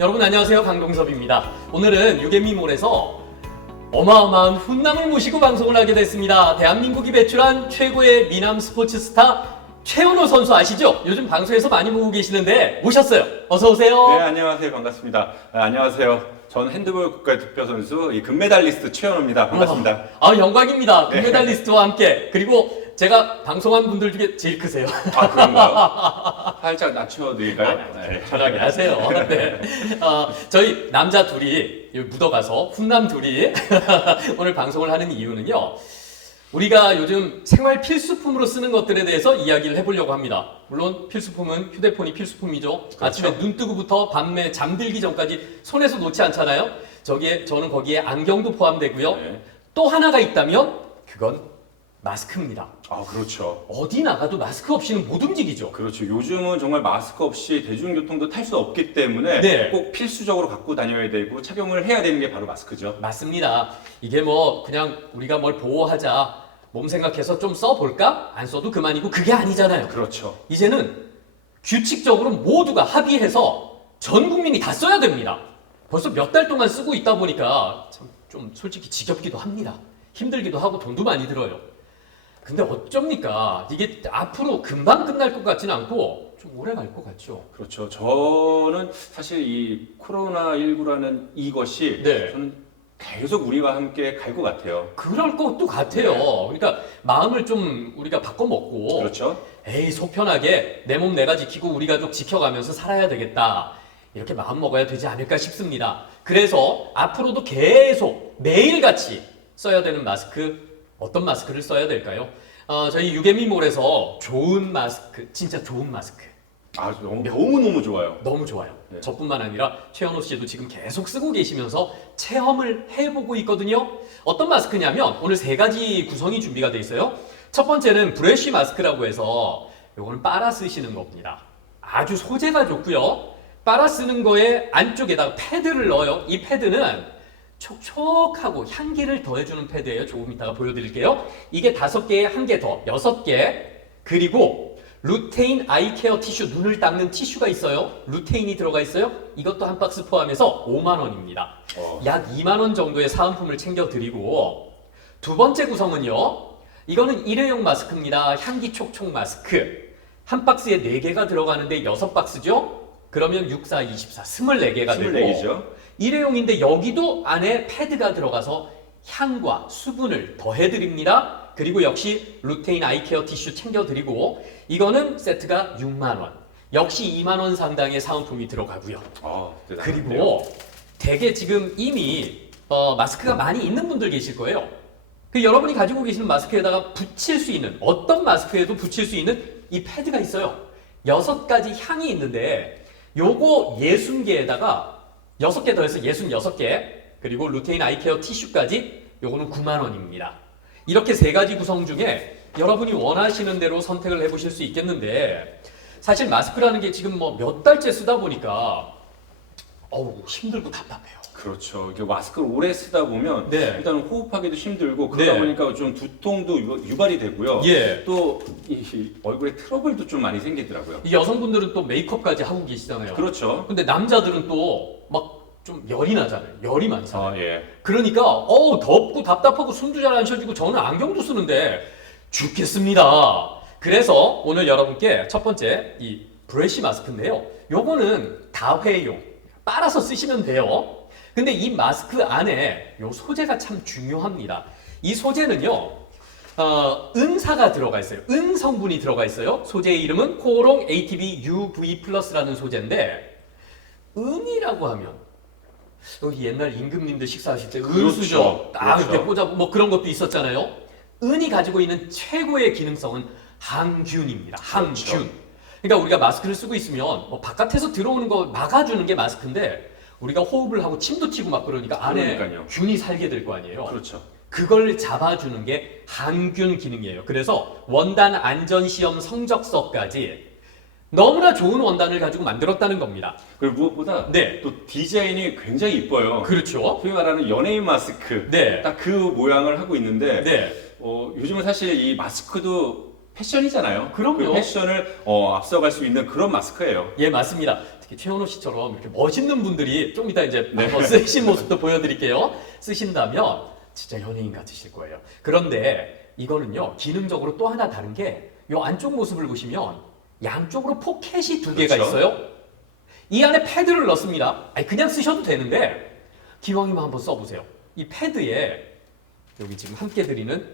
여러분 안녕하세요, 강동섭입니다. 오늘은 유개미몰에서 어마어마한 훈남을 모시고 방송을 하게 됐습니다. 대한민국이 배출한 최고의 미남 스포츠 스타 최현우 선수 아시죠? 요즘 방송에서 많이 보고 계시는데 모셨어요. 어서 오세요. 네, 안녕하세요. 반갑습니다. 안녕하세요. 전 핸드볼 국가대표 선수 금메달리스트 최현우입니다. 반갑습니다. 영광입니다. 금메달리스트와 함께. 그리고 제가 방송한 분들 중에 제일 크세요. 아, 그런가요? 살짝 낮춰드릴까요? 네, 편하게 하세요. 네. 저희 남자 둘이 여기 묻어가서 훈남 둘이 오늘 방송을 하는 이유는요. 우리가 요즘 생활 필수품으로 쓰는 것들에 대해서 이야기를 해보려고 합니다. 물론 필수품은 휴대폰이 필수품이죠. 그렇죠. 아침에 눈 뜨고부터 밤에 잠들기 전까지 손에서 놓지 않잖아요. 저는 거기에 안경도 포함되고요. 네. 또 하나가 있다면 그건 마스크입니다. 아, 그렇죠. 어디 나가도 마스크 없이는 못 움직이죠. 그렇죠. 요즘은 정말 마스크 없이 대중교통도 탈 수 없기 때문에 네. 꼭 필수적으로 갖고 다녀야 되고 착용을 해야 되는 게 바로 마스크죠. 맞습니다. 이게 뭐 그냥 우리가 뭘 보호하자 몸 생각해서 좀 써볼까? 안 써도 그만이고 그게 아니잖아요. 그렇죠. 이제는 규칙적으로 모두가 합의해서 전 국민이 다 써야 됩니다. 벌써 몇 달 동안 쓰고 있다 보니까 좀 솔직히 지겹기도 합니다. 힘들기도 하고 돈도 많이 들어요. 근데 어쩝니까? 이게 앞으로 금방 끝날 것 같지는 않고 좀 오래 갈 것 같죠. 그렇죠. 저는 사실 이 코로나19라는 이것이 네. 저는 계속 우리와 함께 갈 것 같아요. 그럴 것도 같아요. 네. 그러니까 마음을 좀 우리가 바꿔먹고 그렇죠. 에이 속 편하게 내 몸 내가 지키고 우리 가족 지켜가면서 살아야 되겠다. 이렇게 마음 먹어야 되지 않을까 싶습니다. 그래서 앞으로도 계속 매일같이 써야 되는 마스크, 어떤 마스크를 써야 될까요? 저희 유개미몰에서 좋은 마스크, 진짜 좋은 마스크 아, 너무너무 좋아요. 너무 좋아요. 네. 저뿐만 아니라 최현우 씨도 지금 계속 쓰고 계시면서 체험을 해보고 있거든요. 어떤 마스크냐면 오늘 세 가지 구성이 준비가 돼 있어요. 첫 번째는 브래쉬 마스크라고 해서 요거는 빨아 쓰시는 겁니다. 아주 소재가 좋고요. 빨아 쓰는 거에 안쪽에다가 패드를 넣어요. 이 패드는 촉촉하고 향기를 더해주는 패드예요. 조금 이따가 보여드릴게요. 이게 5개에 1개 더, 6개. 그리고 루테인 아이케어 티슈, 눈을 닦는 티슈가 있어요. 루테인이 들어가 있어요. 이것도 한 박스 포함해서 5만 원입니다. 약 2만 원 정도의 사은품을 챙겨드리고, 두 번째 구성은요. 이거는 일회용 마스크입니다. 향기 촉촉 마스크. 한 박스에 4개가 들어가는데 6박스죠? 그러면 6, 4, 24, 24개가 되고 24개죠. 일회용인데 여기도 안에 패드가 들어가서 향과 수분을 더해드립니다. 그리고 역시 루테인 아이케어 티슈 챙겨드리고 이거는 세트가 6만 원. 역시 2만 원 상당의 사은품이 들어가고요. 대단한데요. 그리고 대개 지금 이미 마스크가 많이 있는 분들 계실 거예요. 그 여러분이 가지고 계시는 마스크에다가 붙일 수 있는 어떤 마스크에도 붙일 수 있는 이 패드가 있어요. 6가지 향이 있는데 요거 60개에다가 6개 더해서 66개 그리고 루테인 아이케어 티슈까지 요거는 9만 원입니다. 이렇게 3가지 구성 중에 여러분이 원하시는 대로 선택을 해보실 수 있겠는데 사실 마스크라는 게 지금 뭐 몇 달째 쓰다 보니까 힘들고 답답해요. 그렇죠. 이렇게 마스크를 오래 쓰다 보면 네. 일단 호흡하기도 힘들고 그러다 네. 보니까 좀 두통도 유발이 되고요. 예. 또 이 얼굴에 트러블도 좀 많이 생기더라고요. 이 여성분들은 또 메이크업까지 하고 계시잖아요. 그렇죠. 근데 남자들은 또 막 좀 열이 나잖아요. 열이 많잖아요. 예. 그러니까 덥고 답답하고 숨도 잘 안 쉬어지고 저는 안경도 쓰는데 죽겠습니다. 그래서 오늘 여러분께 첫 번째 이 브래쉬 마스크인데요. 요거는 다회용 빨아서 쓰시면 돼요. 근데 이 마스크 안에 요 소재가 참 중요합니다. 이 소재는요. 은사가 들어가 있어요. 은 성분이 들어가 있어요. 소재의 이름은 코오롱 ATB UV 플러스라는 소재인데 은이라고 하면 여기 옛날 임금님들 식사하실 때 그렇죠. 은수저 딱 그렇죠. 이렇게 꽂아 뭐 그런 것도 있었잖아요. 은이 가지고 있는 최고의 기능성은 항균입니다. 항균. 그렇죠. 그러니까 우리가 마스크를 쓰고 있으면 뭐 바깥에서 들어오는 거 막아주는 게 마스크인데 우리가 호흡을 하고 침도 튀고 막 그러니까 안에 그러니까요. 균이 살게 될 거 아니에요. 그렇죠. 그걸 잡아주는 게 항균 기능이에요. 그래서 원단 안전시험 성적서까지 너무나 좋은 원단을 가지고 만들었다는 겁니다. 그리고 무엇보다 네. 또 디자인이 굉장히 이뻐요. 그렇죠. 소위 말하는 연예인 마스크. 네. 딱 그 모양을 하고 있는데 네. 요즘은 사실 이 마스크도 패션이잖아요. 그럼요. 그 패션을 앞서갈 수 있는 그런 마스크예요. 예, 맞습니다. 최현우 씨처럼 이렇게 멋있는 분들이 좀 이따 이제 네. 쓰신 모습도 보여드릴게요. 쓰신다면 진짜 연예인 같으실 거예요. 그런데 이거는요, 기능적으로 또 하나 다른 게 이 안쪽 모습을 보시면 양쪽으로 포켓이 두 개가 그렇죠. 있어요. 이 안에 패드를 넣습니다. 아니, 그냥 쓰셔도 되는데 기왕이면 한번 써보세요. 이 패드에 여기 지금 함께 드리는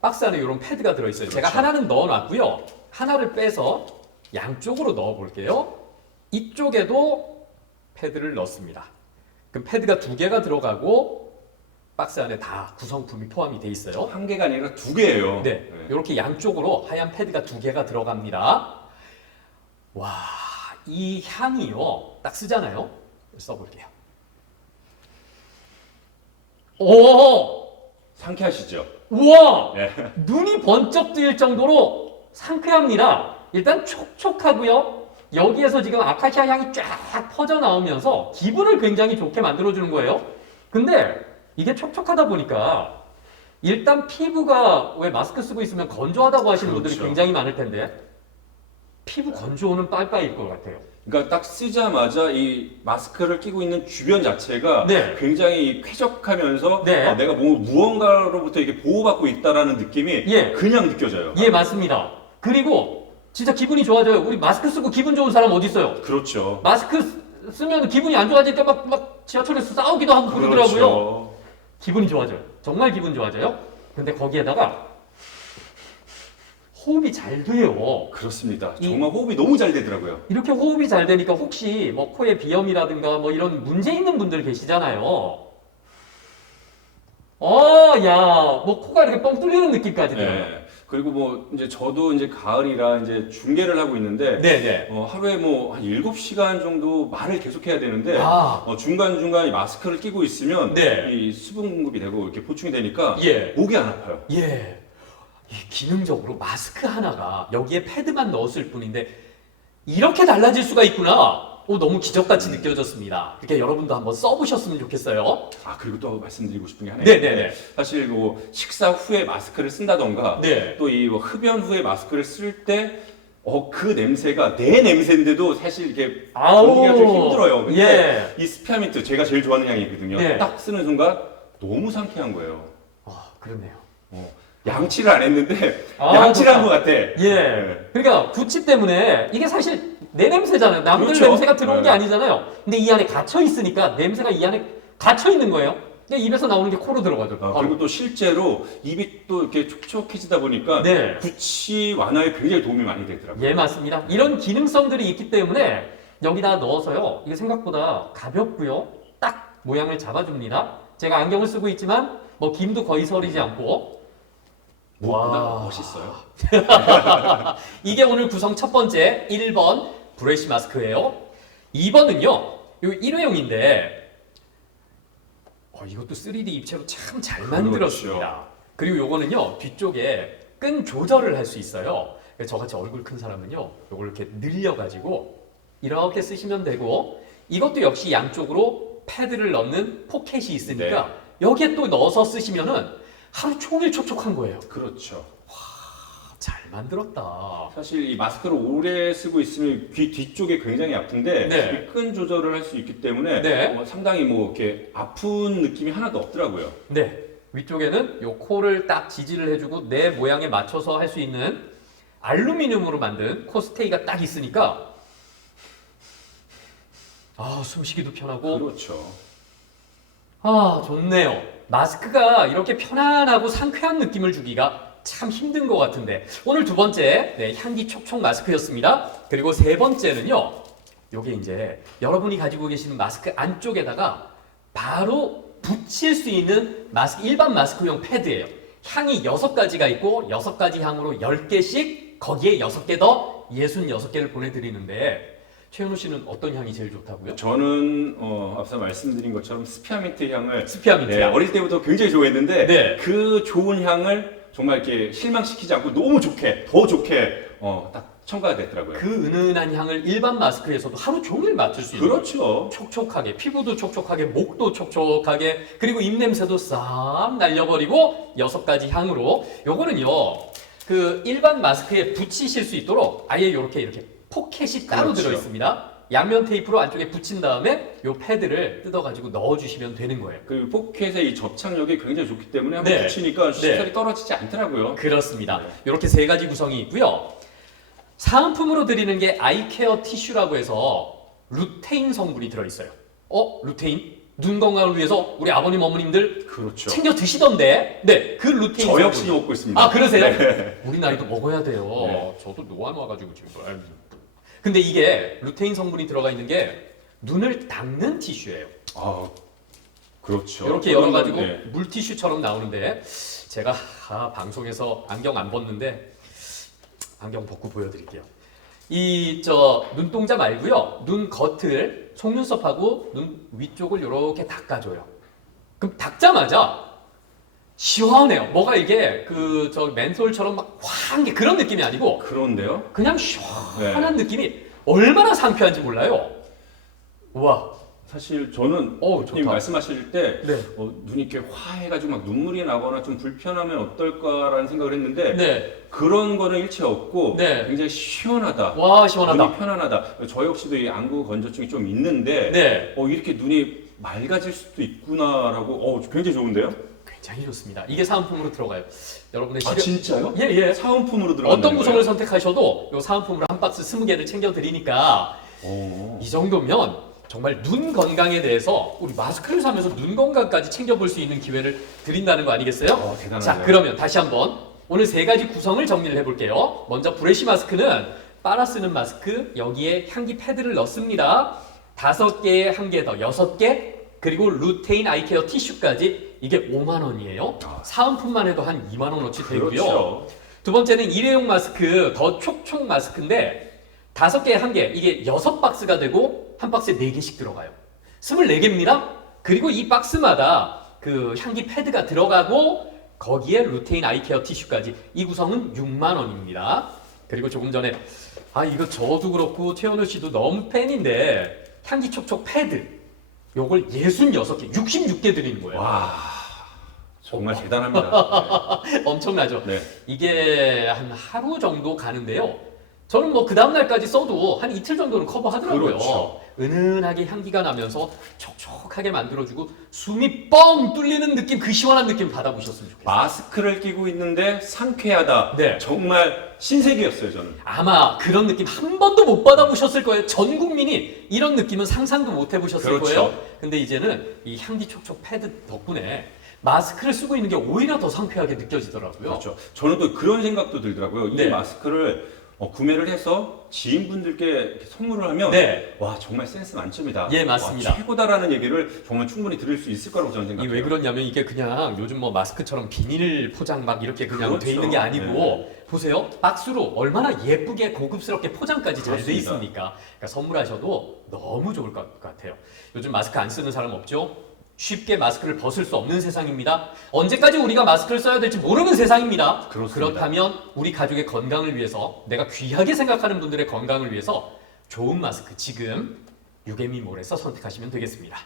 박스 안에 이런 패드가 들어있어요. 제가 그렇죠. 하나는 넣어놨고요. 하나를 빼서 양쪽으로 넣어볼게요. 이쪽에도 패드를 넣습니다. 그럼 패드가 두 개가 들어가고 박스 안에 다 구성품이 포함이 돼 있어요. 한 개가 아니라 두 개예요. 네, 이렇게 양쪽으로 하얀 패드가 두 개가 들어갑니다. 와, 이 향이요, 딱 쓰잖아요. 써볼게요. 오, 상쾌하시죠? 우와, 네. 눈이 번쩍 뜨일 정도로 상쾌합니다. 일단 촉촉하고요. 여기에서 지금 아카시아 향이 쫙 퍼져 나오면서 기분을 굉장히 좋게 만들어주는 거예요. 근데 이게 촉촉하다 보니까 일단 피부가 왜 마스크 쓰고 있으면 건조하다고 하시는 분들이 그렇죠. 굉장히 많을 텐데 피부 건조는 빠이빠이일 것 같아요. 그러니까 딱 쓰자마자 이 마스크를 끼고 있는 주변 자체가 네. 굉장히 쾌적하면서 네. 내가 무언가로부터 이렇게 보호받고 있다라는 느낌이 예. 그냥 느껴져요. 예, 맞습니다. 그리고 진짜 기분이 좋아져요. 우리 마스크 쓰고 기분 좋은 사람 어디 있어요? 그렇죠. 마스크 쓰면 기분이 안 좋아질 때 막 지하철에서 싸우기도 하고 그러더라고요. 그렇죠. 기분이 좋아져요. 정말 기분 좋아져요. 근데 거기에다가 호흡이 잘 돼요. 그렇습니다. 이- 정말 호흡이 너무 잘 되더라고요. 이렇게 호흡이 잘 되니까 혹시 뭐 코에 비염이라든가 뭐 이런 문제 있는 분들 계시잖아요. 야, 뭐 코가 이렇게 뻥 뚫리는 느낌까지 들어요. 네. 그리고 뭐 이제 저도 이제 가을이라 이제 중계를 하고 있는데 네네. 하루에 뭐 한 7시간 정도 말을 계속해야 되는데 아, 중간중간 이 마스크를 끼고 있으면 네. 이 수분 공급이 되고 이렇게 보충이 되니까 예. 목이 안 아파요. 예. 이 기능적으로 마스크 하나가 여기에 패드만 넣었을 뿐인데 이렇게 달라질 수가 있구나. 너무 기적같이 느껴졌습니다. 그러니까 여러분도 한번 써보셨으면 좋겠어요. 아 그리고 또 말씀드리고 싶은 게 하나 네네네. 있는데 사실 뭐 식사 후에 마스크를 쓴다던가 네. 또 이 흡연 후에 마스크를 쓸 때 그 냄새가 내 냄새인데도 사실 이게 보기가 좀 힘들어요. 근데 예. 이 스피아민트 제가 제일 좋아하는 향이거든요. 네. 딱 쓰는 순간 너무 상쾌한 거예요. 그렇네요. 양치를 안 했는데 아, 양치를 좋다. 한 것 같아. 예. 그러니까 구취 때문에 이게 사실 내 냄새잖아요. 남들 그렇죠. 냄새가 들어온 게 네. 아니잖아요. 근데 이 안에 갇혀 있으니까 냄새가 이 안에 갇혀 있는 거예요. 그냥 입에서 나오는 게 코로 들어가죠. 그리고 또 실제로 입이 또 이렇게 촉촉해지다 보니까 네. 구취 완화에 굉장히 도움이 많이 되더라고요. 예, 맞습니다. 이런 기능성들이 있기 때문에 여기다 넣어서요. 이게 생각보다 가볍고요. 딱 모양을 잡아줍니다. 제가 안경을 쓰고 있지만 뭐 김도 거의 서리지 않고 무엇보다 와. 멋있어요. 이게 오늘 구성 첫 번째 1번 브러쉬 마스크예요. 2번은요. 요 일회용인데 이것도 3D 입체로 참 잘 만들었습니다. 그리고 요거는요. 뒤쪽에 끈 조절을 할 수 있어요. 그래서 저같이 얼굴 큰 사람은요. 요걸 이렇게 늘려가지고 이렇게 쓰시면 되고 이것도 역시 양쪽으로 패드를 넣는 포켓이 있으니까 여기에 또 넣어서 쓰시면은 하루 종일 촉촉한 거예요. 그렇죠. 잘 만들었다. 사실 이 마스크를 오래 쓰고 있으면 귀 뒤쪽에 굉장히 아픈데 네. 이 끈 조절을 할 수 있기 때문에 네. 상당히 뭐 이렇게 아픈 느낌이 하나도 없더라고요. 네. 위쪽에는 요 코를 딱 지지를 해주고 내 모양에 맞춰서 할 수 있는 알루미늄으로 만든 코 스테이가 딱 있으니까 숨쉬기도 편하고 그렇죠. 좋네요. 마스크가 이렇게 편안하고 상쾌한 느낌을 주기가 참 힘든 것 같은데 오늘 두 번째 향기 촉촉 마스크였습니다. 그리고 세 번째는요. 요게 이제 여러분이 가지고 계시는 마스크 안쪽에다가 바로 붙일 수 있는 마스크, 일반 마스크용 패드예요. 향이 6가지가 있고 6가지 향으로 10개씩 거기에 6개 더 66개를 보내드리는데 최현우 씨는 어떤 향이 제일 좋다고요? 저는 앞서 말씀드린 것처럼 스피아민트 향을 스피아민트 향. 어릴 때부터 굉장히 좋아했는데 네. 그 좋은 향을 정말 이렇게 실망시키지 않고 너무 좋게 더 좋게 딱 첨가가 됐더라고요. 그 은은한 향을 일반 마스크에서도 하루 종일 맡을 수 있는 그렇죠. 촉촉하게 피부도 촉촉하게 목도 촉촉하게 그리고 입냄새도 싹 날려버리고 6가지 향으로 요거는요 그 일반 마스크에 붙이실 수 있도록 아예 이렇게 포켓이 따로 그렇죠. 들어있습니다. 양면 테이프로 안쪽에 붙인 다음에 요 패드를 뜯어가지고 넣어주시면 되는 거예요. 그 포켓의 이 접착력이 굉장히 좋기 때문에 한번 네. 붙이니까 쉽사리 떨어지지 않더라고요. 그렇습니다. 네. 이렇게 세 가지 구성이 있고요. 사은품으로 드리는 게 아이케어 티슈라고 해서 루테인 성분이 들어있어요. 루테인? 눈 건강을 위해서 우리 아버님 어머님들 그렇죠. 챙겨 드시던데, 네, 그 루테인 저 성분이. 역시도 먹고 있습니다. 아, 그러세요? 네. 우리 나이도 먹어야 돼요. 네. 저도 노안 와가지고 지금. 근데 이게 루테인 성분이 들어가 있는 게 눈을 닦는 티슈예요. 아, 그렇죠. 이렇게 열어가지고 네. 물티슈처럼 나오는데 제가 방송에서 안경 안 벗는데 안경 벗고 보여드릴게요. 이 눈동자 말고요. 눈 겉을 속눈썹하고 눈 위쪽을 이렇게 닦아줘요. 그럼 닦자마자 시원해요. 뭐가 이게 멘솔처럼 막 화한 게 그런 느낌이 아니고 그런데요? 그냥 시원한 느낌이 얼마나 상쾌한지 몰라요. 와. 사실 저는 좋다. 님 말씀하실 때 네. 눈이 이렇게 화해가지고 막 눈물이 나거나 좀 불편하면 어떨까라는 생각을 했는데 네. 그런 거는 일체 없고 네. 굉장히 시원하다. 와, 시원하다. 눈이 편안하다. 저 역시도 이 안구 건조증이 좀 있는데 네. 이렇게 눈이 맑아질 수도 있구나라고 굉장히 좋은데요? 굉장히 좋습니다. 이게 사은품으로 들어가요. 여러분의 아 진짜요? 예. 사은품으로 들어가는 어떤 구성을 거예요? 선택하셔도 이 사은품으로 한 박스 20개를 챙겨 드리니까 이 정도면 정말 눈 건강에 대해서 우리 마스크를 사면서 눈 건강까지 챙겨볼 수 있는 기회를 드린다는 거 아니겠어요? 대단하네요. 자, 그러면 다시 한번 오늘 세 가지 구성을 정리를 해볼게요. 먼저 브래쉬 마스크는 빨아 쓰는 마스크, 여기에 향기 패드를 넣습니다. 5개에 1개 더 6개, 그리고 루테인 아이케어 티슈까지 이게 5만 원이에요. 사은품만 해도 한 2만 원어치 되고요. 그렇죠. 두 번째는 일회용 마스크, 더 촉촉 마스크인데 5개에 1개, 이게 6박스가 되고 한 박스에 4개씩 들어가요. 24개입니다. 그리고 이 박스마다 그 향기 패드가 들어가고 거기에 루테인 아이케어 티슈까지 이 구성은 6만 원입니다. 그리고 조금 전에 이거 저도 그렇고 최현우 씨도 너무 팬인데 향기 촉촉 패드 요걸 66개, 66개 드리는 거예요. 와 정말 대단합니다. 엄청나죠? 네. 이게 한 하루 정도 가는데요. 저는 뭐 그 다음날까지 써도 한 이틀 정도는 커버하더라고요. 그렇죠. 은은하게 향기가 나면서 촉촉하게 만들어주고 숨이 뻥 뚫리는 느낌, 그 시원한 느낌 받아보셨으면 좋겠어요. 마스크를 끼고 있는데 상쾌하다. 네. 정말 신세계였어요 저는. 아마 그런 느낌 한 번도 못 받아보셨을 거예요. 전 국민이 이런 느낌은 상상도 못 해보셨을 그렇죠. 거예요. 근데 이제는 이 향기 촉촉 패드 덕분에 마스크를 쓰고 있는 게 오히려 더 상쾌하게 느껴지더라고요. 그렇죠. 저는 또 그런 생각도 들더라고요. 네. 이 마스크를 구매를 해서 지인분들께 이렇게 선물을 하면 네. 와 정말 센스 만점이다. 예, 맞습니다. 와, 최고다라는 얘기를 정말 충분히 들을 수 있을 거라고 저는 이게 생각해요. 왜 그러냐면 이게 그냥 요즘 뭐 마스크처럼 비닐 포장 막 이렇게 그냥 그렇죠. 돼 있는 게 아니고 보세요. 박스로 얼마나 예쁘게 고급스럽게 포장까지 잘 돼 그렇습니다. 있습니까? 그러니까 선물하셔도 너무 좋을 것 같아요. 요즘 마스크 안 쓰는 사람 없죠? 쉽게 마스크를 벗을 수 없는 세상입니다. 언제까지 우리가 마스크를 써야 될지 모르는 세상입니다. 그렇습니다. 그렇다면 우리 가족의 건강을 위해서 내가 귀하게 생각하는 분들의 건강을 위해서 좋은 마스크 지금 유개미몰에서 선택하시면 되겠습니다.